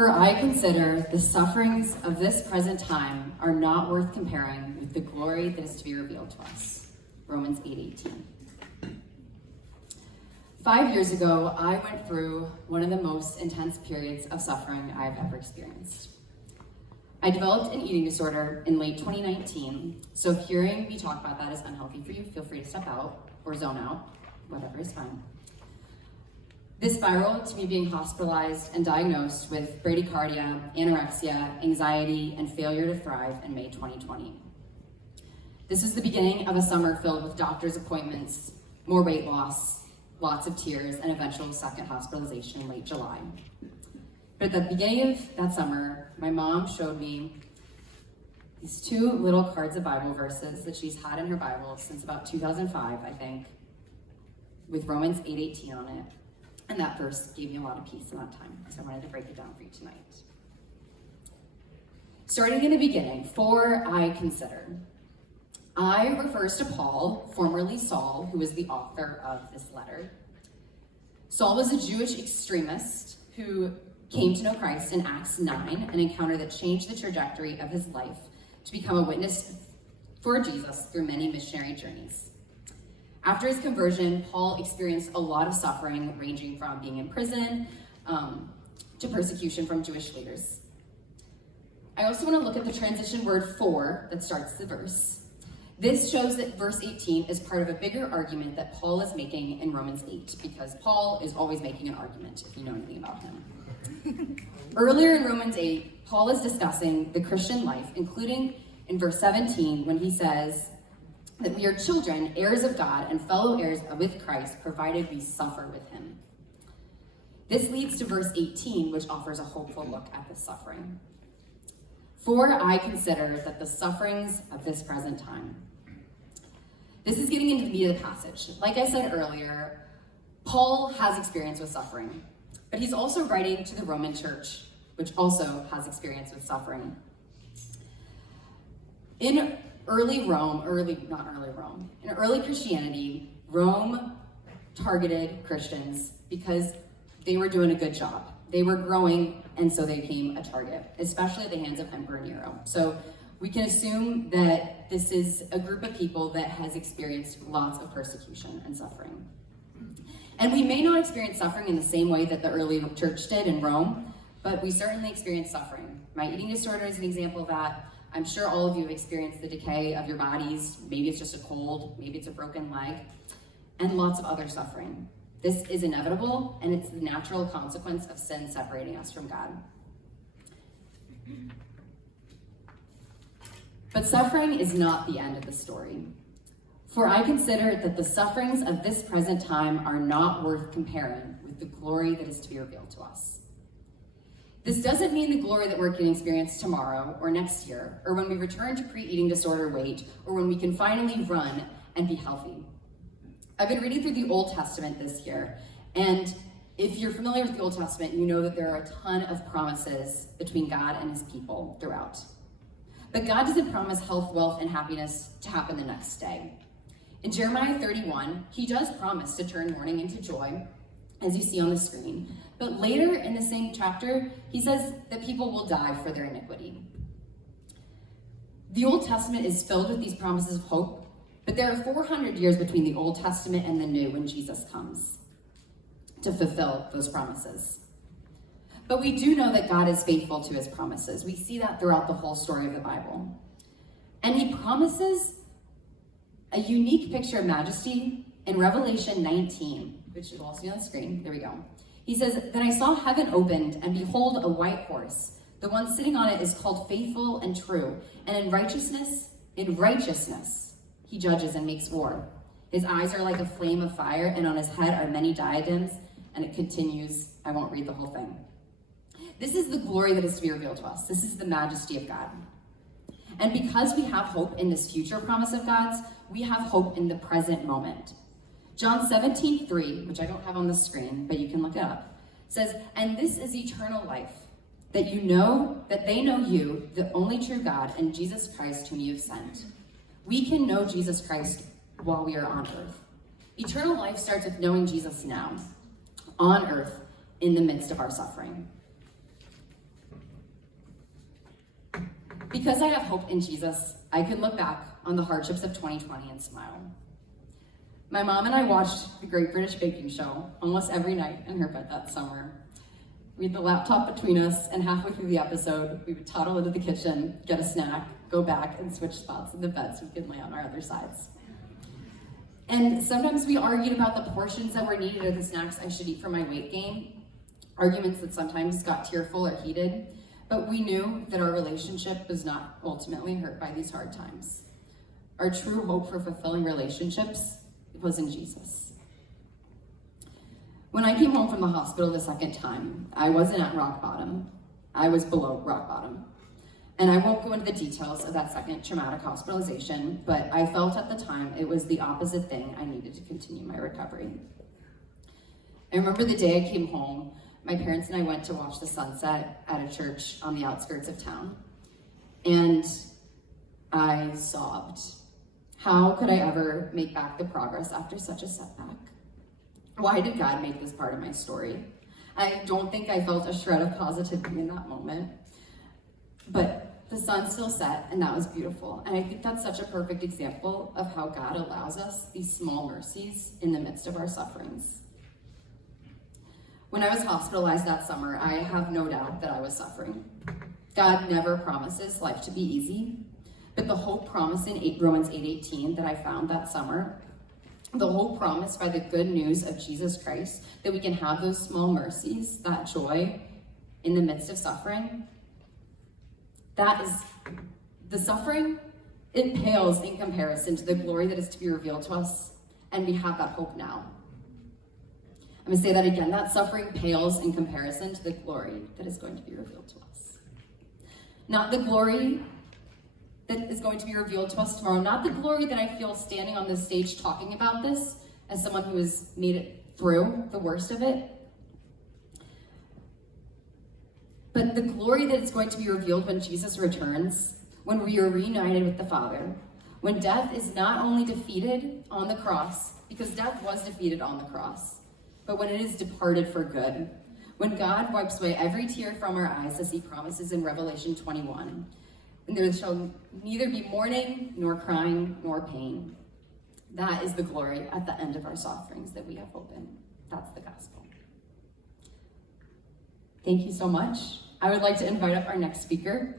For I consider the sufferings of this present time are not worth comparing with the glory that is to be revealed to us. Romans 8:18. 5 years ago, I went through one of the most intense periods of suffering I've ever experienced. I developed an eating disorder in late 2019, so if hearing me talk about that is unhealthy for you, feel free to step out or zone out, whatever is fine. This spiraled to me being hospitalized and diagnosed with bradycardia, anorexia, anxiety, and failure to thrive in May 2020. This is the beginning of a summer filled with doctor's appointments, more weight loss, lots of tears, and eventual second hospitalization in late July. But at the beginning of that summer, my mom showed me these two little cards of Bible verses that she's had in her Bible since about 2005, I think, with Romans 8:18 on it. And that verse gave me a lot of peace in that time, so I wanted to break it down for you tonight. Starting in the beginning, for I consider. I refers to Paul, formerly Saul, who is the author of this letter. Saul was a Jewish extremist who came to know Christ in Acts 9, an encounter that changed the trajectory of his life to become a witness for Jesus through many missionary journeys. After his conversion, Paul experienced a lot of suffering, ranging from being in prison to persecution from Jewish leaders. I also want to look at the transition word for that starts the verse. This shows that verse 18 is part of a bigger argument that Paul is making in Romans 8, because Paul is always making an argument, if you know anything about him. Earlier in Romans 8, Paul is discussing the Christian life, including in verse 17, when he says that we are children, heirs of God, and fellow heirs with Christ, provided we suffer with him. This leads to verse 18, which offers a hopeful look at the suffering. For I consider that the sufferings of this present time. This is getting into the meat of the passage. Like I said earlier, Paul has experience with suffering, but he's also writing to the Roman church, which also has experience with suffering. In early Christianity, Rome targeted Christians because they were doing a good job. They were growing, and so they became a target, especially at the hands of Emperor Nero. So we can assume that this is a group of people that has experienced lots of persecution and suffering. And we may not experience suffering in the same way that the early church did in Rome, but we certainly experience suffering. My eating disorder is an example of that. I'm sure all of you have experienced the decay of your bodies. Maybe it's just a cold, maybe it's a broken leg, and lots of other suffering. This is inevitable, and it's the natural consequence of sin separating us from God. But suffering is not the end of the story. For I consider that the sufferings of this present time are not worth comparing with the glory that is to be revealed to us. This doesn't mean the glory that we're going to experience tomorrow or next year, or when we return to pre-eating disorder weight, or when we can finally run and be healthy. I've been reading through the Old Testament this year, and if you're familiar with the Old Testament, you know that there are a ton of promises between God and his people throughout. But God doesn't promise health, wealth, and happiness to happen the next day. In Jeremiah 31, he does promise to turn mourning into joy, as you see on the screen. But later in the same chapter, he says that people will die for their iniquity. The Old Testament is filled with these promises of hope, but there are 400 years between the Old Testament and the New when Jesus comes to fulfill those promises. But we do know that God is faithful to his promises. We see that throughout the whole story of the Bible. And he promises a unique picture of majesty in Revelation 19, which you'll all see on the screen. There we go. He says, "Then I saw heaven opened, and behold, a white horse. The one sitting on it is called Faithful and True, and in righteousness, he judges and makes war. His eyes are like a flame of fire, and on his head are many diadems." And it continues. I won't read the whole thing. This is the glory that is to be revealed to us. This is the majesty of God. And because we have hope in this future promise of God's, we have hope in the present moment. John 17:3, which I don't have on the screen, but you can look it up, says, "And this is eternal life, that they know you, the only true God, and Jesus Christ whom you have sent." We can know Jesus Christ while we are on earth. Eternal life starts with knowing Jesus now, on earth, in the midst of our suffering. Because I have hope in Jesus, I can look back on the hardships of 2020 and smile. My mom and I watched the Great British Baking Show almost every night in her bed that summer. We had the laptop between us, and halfway through the episode, we would toddle into the kitchen, get a snack, go back, and switch spots in the bed so we could lay on our other sides. And sometimes we argued about the portions that were needed or the snacks I should eat for my weight gain, arguments that sometimes got tearful or heated, but we knew that our relationship was not ultimately hurt by these hard times. Our true hope for fulfilling relationships was in Jesus. When I came home from the hospital the second time, I wasn't at rock bottom. I was below rock bottom. And I won't go into the details of that second traumatic hospitalization, but I felt at the time it was the opposite thing I needed to continue my recovery. I remember the day I came home, my parents and I went to watch the sunset at a church on the outskirts of town. And I sobbed. How could I ever make back the progress after such a setback? Why did God make this part of my story? I don't think I felt a shred of positivity in that moment. But the sun still set, and that was beautiful. And I think that's such a perfect example of how God allows us these small mercies in the midst of our sufferings. When I was hospitalized that summer, I have no doubt that I was suffering. God never promises life to be easy, but the hope promised in Romans 8:18 that I found that summer, the hope promised by the good news of Jesus Christ, that we can have those small mercies, that joy in the midst of suffering, that is, the suffering, it pales in comparison to the glory that is to be revealed to us, and we have that hope now. I'm going to say that again. That suffering pales in comparison to the glory that is going to be revealed to us. Not the glory that is going to be revealed to us tomorrow. Not the glory that I feel standing on this stage talking about this as someone who has made it through the worst of it. But the glory that is going to be revealed when Jesus returns, when we are reunited with the Father, when death is not only defeated on the cross, because death was defeated on the cross, but when it is departed for good, when God wipes away every tear from our eyes, as he promises in Revelation 21, and there shall neither be mourning, nor crying, nor pain. That is the glory at the end of our sufferings that we have hope in. That's the gospel. Thank you so much. I would like to invite up our next speaker,